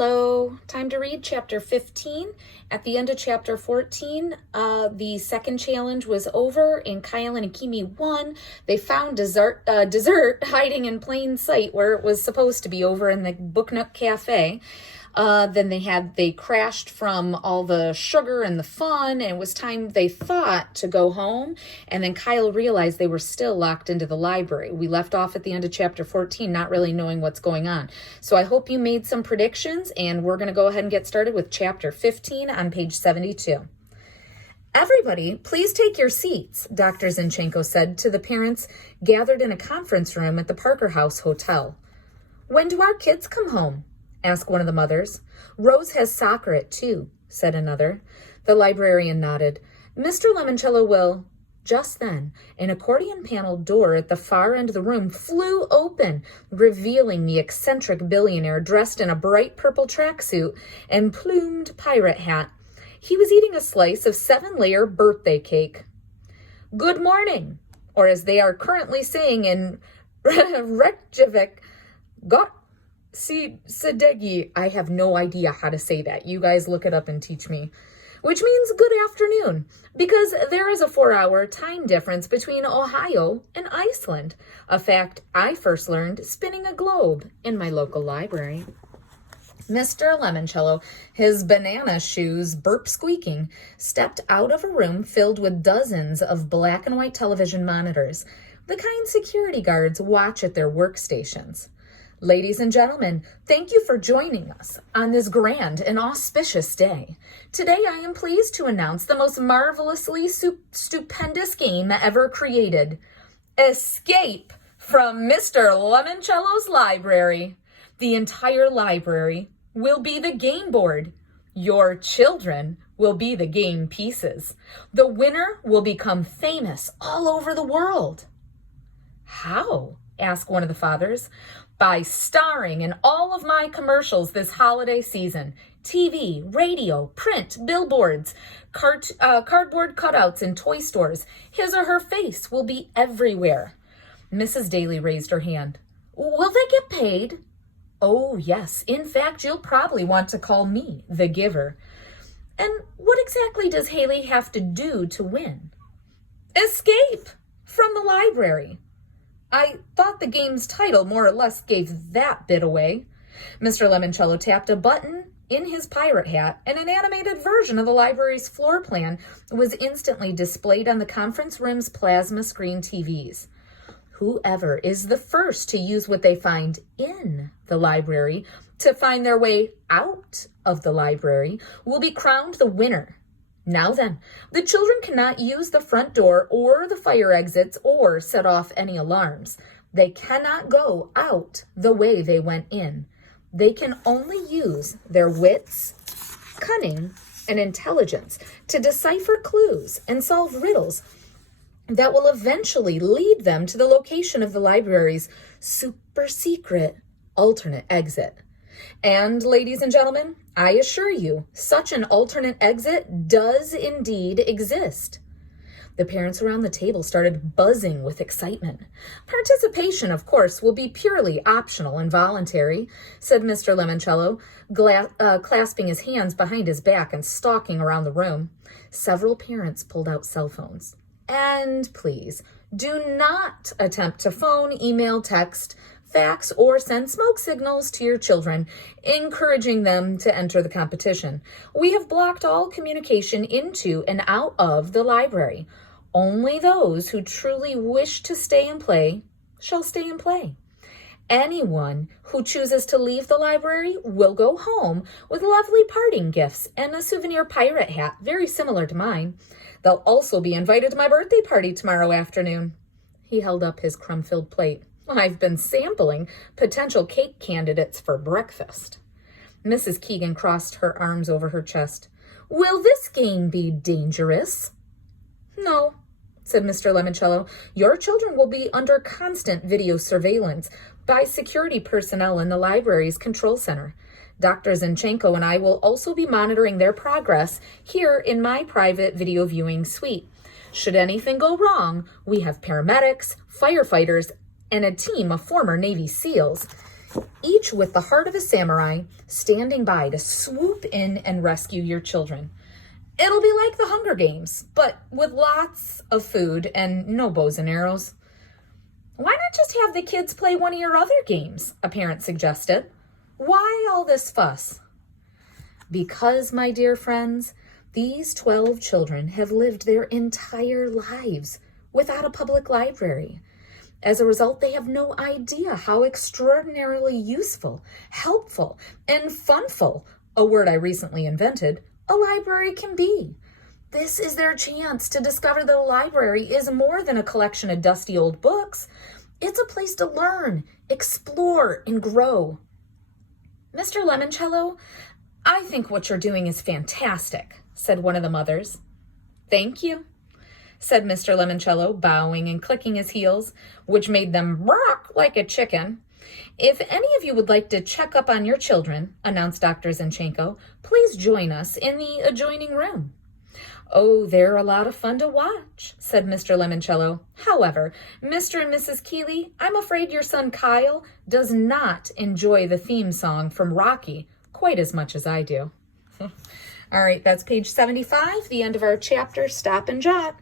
Hello, time to read chapter 15. At the end of chapter 14, the second challenge was over and Kyle and Akimi won. They found dessert hiding in plain sight where it was supposed to be, over in the Book Nook Cafe. Then they crashed from all the sugar and the fun, and it was time, they thought, to go home. And then Kyle realized they were still locked into the library. We left off at the end of chapter 14, not really knowing what's going on. So I hope you made some predictions, and we're going to go ahead and get started with chapter 15 on page 72. Everybody, please take your seats, Dr. Zinchenko said to the parents gathered in a conference room at the Parker House Hotel. When do our kids come home? Asked one of the mothers. Rose has soccer at 2, said another. The librarian nodded. Mr. Lemoncello will. Just then, an accordion-paneled door at the far end of the room flew open, revealing the eccentric billionaire dressed in a bright purple tracksuit and plumed pirate hat. He was eating a slice of 7-layer birthday cake. Good morning, or as they are currently saying in Reykjavik, Sidegi. I have no idea how to say that. You guys look it up and teach me. Which means good afternoon, because there is a 4-hour time difference between Ohio and Iceland, a fact I first learned spinning a globe in my local library. Mr. Lemoncello, his banana shoes burp squeaking, stepped out of a room filled with dozens of black and white television monitors, the kind security guards watch at their workstations. Ladies and gentlemen, thank you for joining us on this grand and auspicious day. Today I am pleased to announce the most marvelously stupendous game ever created. Escape from Mr. Lemoncello's library. The entire library will be the game board. Your children will be the game pieces. The winner will become famous all over the world. How? Asked one of the fathers. By starring in all of my commercials this holiday season. TV, radio, print, billboards, cardboard cutouts in toy stores. His or her face will be everywhere. Mrs. Daly raised her hand. Will they get paid? Oh, yes. In fact, you'll probably want to call me the giver. And what exactly does Haley have to do to win? Escape from the library. I thought the game's title more or less gave that bit away. Mr. Lemoncello tapped a button in his pirate hat, and an animated version of the library's floor plan was instantly displayed on the conference room's plasma screen TVs. Whoever is the first to use what they find in the library to find their way out of the library will be crowned the winner. Now then, the children cannot use the front door or the fire exits or set off any alarms. They cannot go out the way they went in. They can only use their wits, cunning, and intelligence to decipher clues and solve riddles that will eventually lead them to the location of the library's super secret alternate exit. And, ladies and gentlemen, I assure you, such an alternate exit does indeed exist. The parents around the table started buzzing with excitement. Participation, of course, will be purely optional and voluntary, said Mr. Lemoncello, clasping his hands behind his back and stalking around the room. Several parents pulled out cell phones. And please, do not attempt to phone, email, text, fax, or send smoke signals to your children, encouraging them to enter the competition. We have blocked all communication into and out of the library. Only those who truly wish to stay and play shall stay and play. Anyone who chooses to leave the library will go home with lovely parting gifts and a souvenir pirate hat, very similar to mine. They'll also be invited to my birthday party tomorrow afternoon. He held up his crumb-filled plate. I've been sampling potential cake candidates for breakfast. Mrs. Keegan crossed her arms over her chest. Will this game be dangerous? No, said Mr. Lemoncello. Your children will be under constant video surveillance by security personnel in the library's control center. Dr. Zinchenko and I will also be monitoring their progress here in my private video viewing suite. Should anything go wrong, we have paramedics, firefighters, and a team of former Navy SEALs. each with the heart of a samurai, standing by to swoop in and rescue your children. It'll be like the Hunger Games, but with lots of food and no bows and arrows. Why not just have the kids play one of your other games? A parent suggested. Why all this fuss? Because, my dear friends, these 12 children have lived their entire lives without a public library. As a result, they have no idea how extraordinarily useful, helpful, and funful, a word I recently invented, a library can be. This is their chance to discover that a library is more than a collection of dusty old books. It's a place to learn, explore, and grow. Mr. Lemoncello, I think what you're doing is fantastic, said one of the mothers. Thank you, said Mr. Lemoncello, bowing and clicking his heels, which made them bark like a chicken. If any of you would like to check up on your children, announced Dr. Zinchenko, please join us in the adjoining room. Oh, they're a lot of fun to watch, said Mr. Lemoncello. However, Mr. and Mrs. Keeley, I'm afraid your son Kyle does not enjoy the theme song from Rocky quite as much as I do. All right, that's page 75, the end of our chapter. Stop and jot.